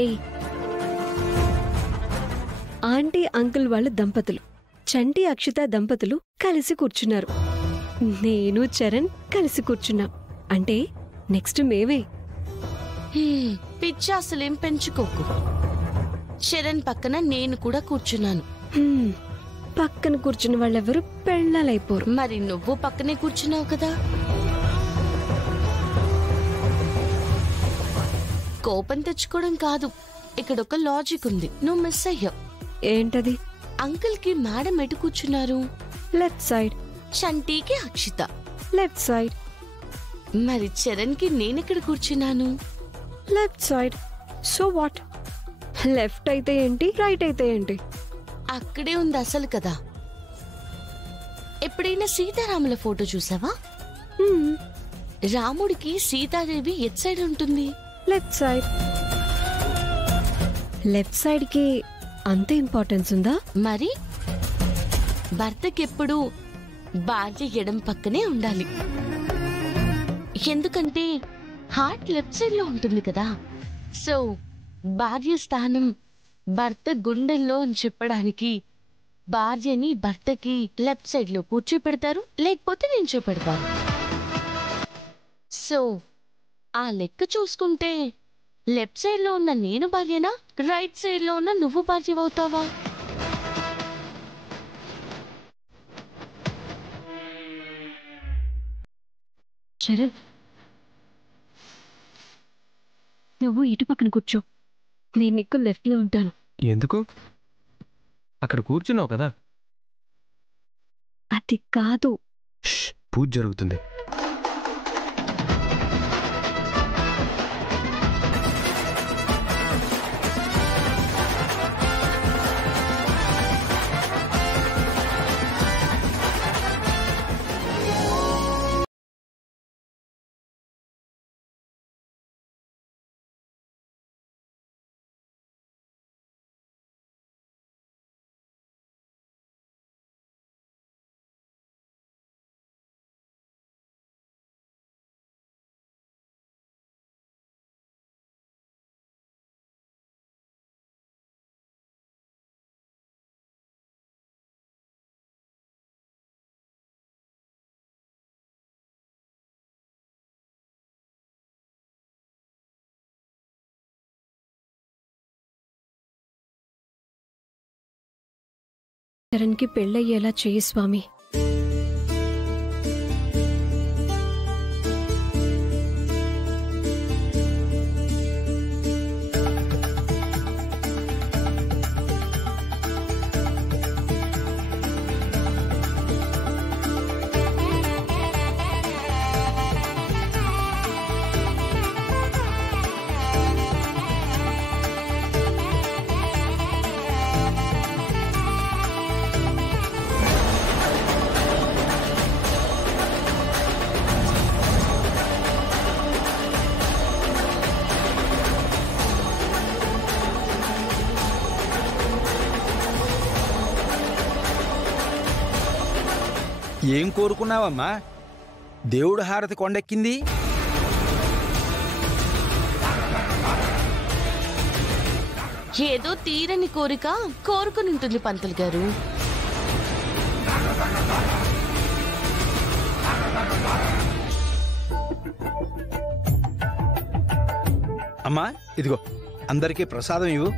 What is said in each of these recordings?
ఏ aunty uncle వాళ్ళ దంపతులు చంటి అక్షిత దంపతులు కలిసి కూర్చున్నారు. నేను చరణ్ కలిసి కూర్చున్నాం. అంటే నెక్స్ట్ మేమే. పిచ్చి అసలేం పెంచుకోకు. చరణ్ పక్కన నేను కూడా కూర్చున్నాను. పక్కన కూర్చున్న వాళ్ళెవరు పెళ్ళాలైపోరు. మరి నువ్వు పక్కనే కూర్చున్నావు కదా. కోపం తెచ్చుకోవడం కాదు, ఇక్కడొక లాజిక్ ఉంది, నువ్వు మిస్ అయ్యావు. ఏంటది? అంకుల్ కి మేడం ఎటు కూర్చున్నారు? Left side. చంటీకి అక్షిత లెఫ్ట్ సైడ్. మరి చరణ్ కి నేనెక్కడ కూర్చున్నాను? Left side. So what? Left అయితే ఏంటి, రైట్ అయితే ఏంటి? అక్కడే ఉంది అసలు కదా. ఎప్పుడైనా సీతారాముల ఫోటో చూసావా? రాముడికి సీతాదేవి ఎట్ సైడ్ ఉంటుంది? Left side. లెఫ్ట్ సైడ్ కి అంత ఇంపార్టెన్స్ ఉందా? మరి భర్తకెప్పుడు భార్య ఎడం పక్కనే ఉండాలి. ఎందుకంటే హార్ట్ లెఫ్ట్ సైడ్ లో ఉంటుంది కదా. సో భార్య స్థానం భర్త గుండెల్లో అని చెప్పడానికి భార్యని భర్తకి లెఫ్ట్ సైడ్ లో కూర్చోపెడతారు, లేకపోతే నించోపెడతారు. సో ఆ లెక్క చూసుకుంటే లెఫ్ట్ సైడ్ లో ఉన్న నేను భార్యనా, రైట్ సైడ్ లో ఉన్న నువ్వు భార్యవవుతావా? చరణ్, నువ్వు ఇటు పక్కన కూర్చో, నేను నీకు లెఫ్ట్ లో ఉంటాను. ఎందుకు? అక్కడ కూర్చున్నావు కదా. అది కాదు. పూజ జరుగుతుంది. చరణ్ కి పెళ్ళయ్యేలా చెయ్యి స్వామి. ఏం కోరుకున్నావమ్మా? దేవుడు హారతి కొండెక్కింది. ఏదో తీరని కోరిక కోరుకుని ఉంటుంది పంతులు గారు. అమ్మా ఇదిగో అందరికీ ప్రసాదం ఇవ్వు.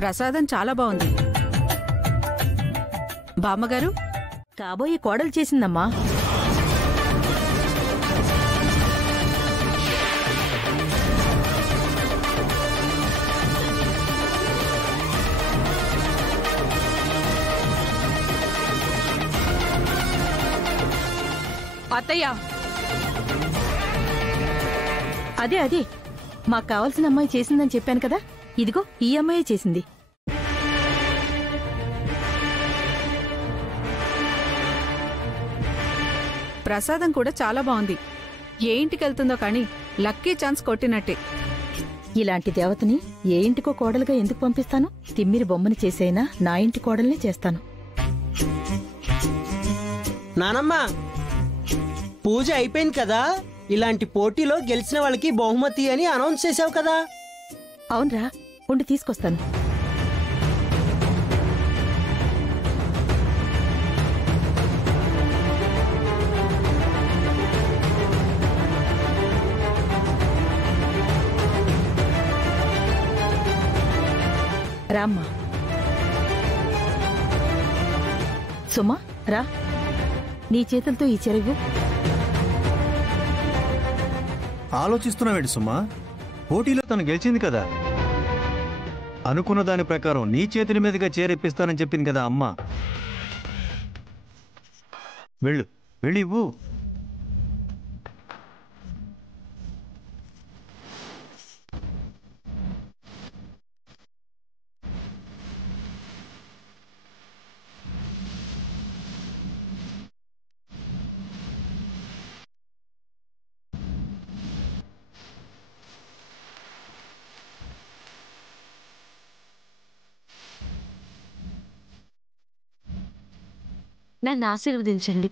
ప్రసాదం చాలా బాగుంది. బామ్మగారు, కాబోయే కోడలు చేసిందమ్మా. అత్తయ్య, అదే మాకు కావాల్సిన అమ్మాయి చేసిందని చెప్పాను కదా, ఇదిగో ఈ అమ్మాయి చేసింది. ప్రసాదం కూడా చాలా బాగుంది. ఏ ఇంటికి వెళ్తుందో కానీ లక్కీ ఛాన్స్ కొట్టినట్టే. ఇలాంటి దేవతని ఏ ఇంటికో కోడలుగా ఎందుకు పంపిస్తాను? తిమ్మిరి బొమ్మని చేసైనా నా ఇంటి కోడల్నే చేస్తాను. నానమ్మ, పూజ అయిపోయింది కదా, ఇలాంటి పోటీలో గెలిచిన వాళ్ళకి బహుమతి అని అనౌన్స్ చేసావు కదా. అవునరా, ఉండి తీసుకొస్తాను. రామ్మా. సుమా, రా, నీ చేతులతో ఈ చెరువు. ఆలోచిస్తున్నావేంటి సుమా? పోటీలో తను గెలిచింది కదా, అనుకున్న దాని ప్రకారం నీ చేతుల మీదుగా చేరెప్పిస్తానని చెప్పింది కదా అమ్మ. వెళ్ళు, వెళ్ళి ఇవ్వు. నన్ను ఆశీర్వదించండి.